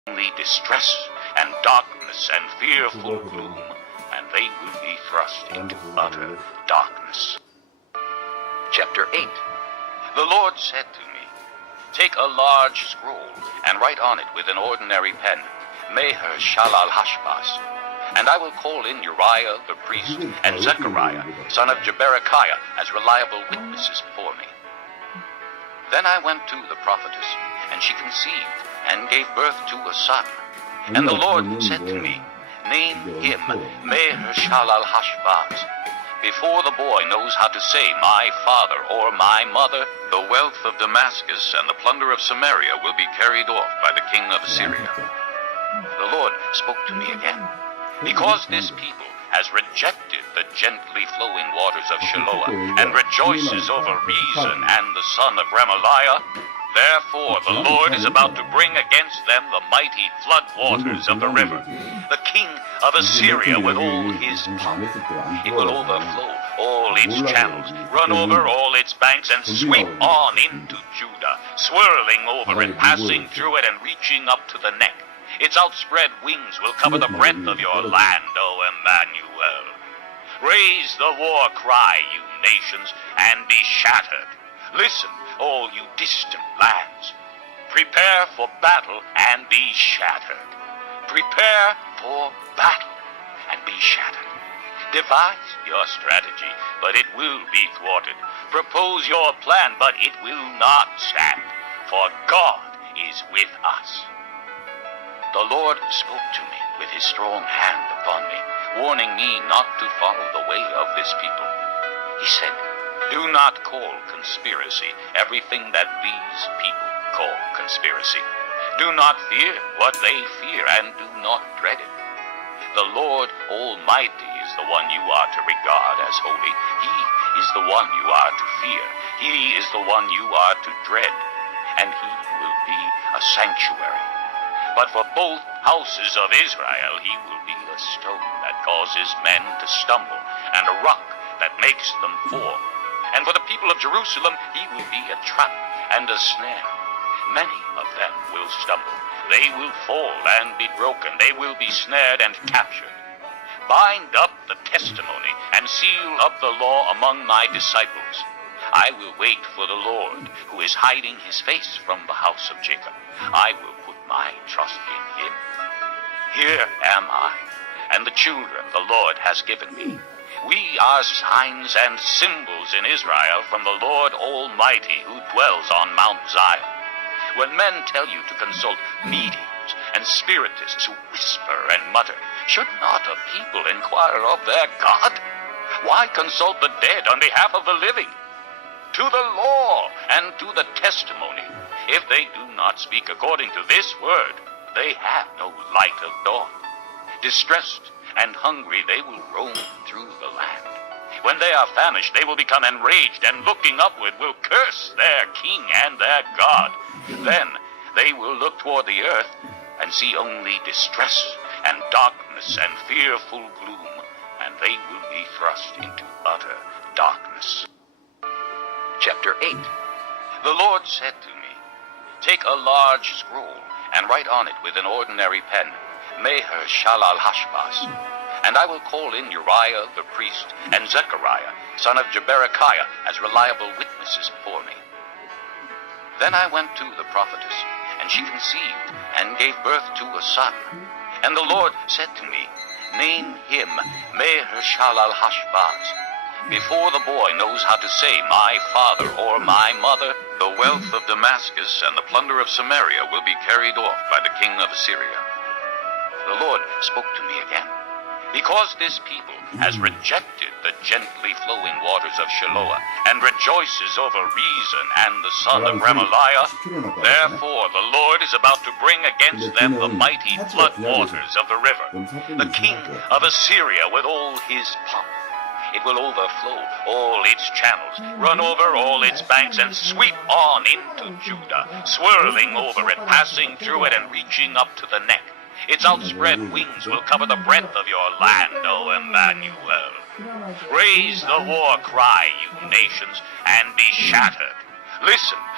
only distress and darkness and fearful gloom, and they will be thrust into utter darkness. Chapter 8. The Lord said to me, "Take a large scroll and write on it with an ordinary pen, Maher-shalal-Hashbaz. And I will call in Uriah the priest and Zechariah, son of Jeberechiah, as reliable witnesses before me." Then I went to the prophetess, and she conceived and gave birth to a son. And the Lord said to me, "Name him Maher-shalal-Hashbaz. Before the boy knows how to say, 'My father' or 'my mother,' the wealth of Damascus and the plunder of Samaria will be carried off by the king of Assyria." The Lord spoke to me again. "Because this people has rejected the gently flowing waters of Shiloah and rejoices over Rezin and the son of Remaliah, therefore the Lord is about to bring against them the mighty flood waters of the river, the king of Assyria with all his pomp. It will overflow all its channels, run over all its banks, and sweep on into Judah, swirling over it, passing through it, and reaching up to the neck. Its outspread wings will cover the breadth of your land, O Emmanuel. Raise the war cry, you nations, and be shattered. Listen, all you distant lands. Prepare for battle and be shattered. Prepare for battle and be shattered. Devise your strategy, but it will be thwarted. Propose your plan, but it will not stand, for God is with us. The Lord spoke to me with his strong hand upon me, warning me not to follow the way of this people. He said, "Do not call conspiracy everything that these people call conspiracy. Do not fear what they fear, and do not dread it. The Lord Almighty is the one you are to regard as holy. He is the one you are to fear. He is the one you are to dread, and he will be a sanctuary. But for both houses of Israel he will be a stone that causes men to stumble, and a rock that makes them fall. And for the people of Jerusalem he will be a trap and a snare. Many of them will stumble. They will fall and be broken. They will be snared and captured. Bind up the testimony and seal up the law among my disciples. I will wait for the Lord, who is hiding his face from the house of Jacob. I will put my trust in him. Here am I, and the children the Lord has given me. We are signs and symbols in Israel from the Lord Almighty, who dwells on Mount Zion. When men tell you to consult mediums and spiritists who whisper and mutter, should not a people inquire of their God? Why consult the dead on behalf of the living? To the law and to the testimony. If they do not speak according to this word, they have no light of dawn. Distressed and hungry, they will roam through the land. When they are famished, they will become enraged, and looking upward will curse their king and their God. Then they will look toward the earth and see only distress and darkness and fearful gloom, and they will be thrust into utter darkness. Chapter 8. The Lord said to me, "Take a large scroll and write on it with an ordinary pen, Maher-shalal-Hashbaz. And I will call in Uriah the priest and Zechariah, son of Jeberechiah, as reliable witnesses before me." Then I went to the prophetess, and she conceived and gave birth to a son. And the Lord said to me, "Name him Maher-shalal-Hashbaz. Before the boy knows how to say, 'My father' or 'my mother,' the wealth of Damascus and the plunder of Samaria will be carried off by the king of Assyria." The Lord spoke to me again. "Because this people has rejected the gently flowing waters of Shiloah and rejoices over Rezin and the son of Remaliah, therefore the Lord is about to bring against them the mighty flood waters of the river, the king of Assyria with all his pomp. It will overflow all its channels, run over all its banks, and sweep on into Judah, swirling over it, passing through it, and reaching up to the neck. Its outspread wings will cover the breadth of your land, O Emmanuel. Raise the war cry, you nations, and be shattered. Listen,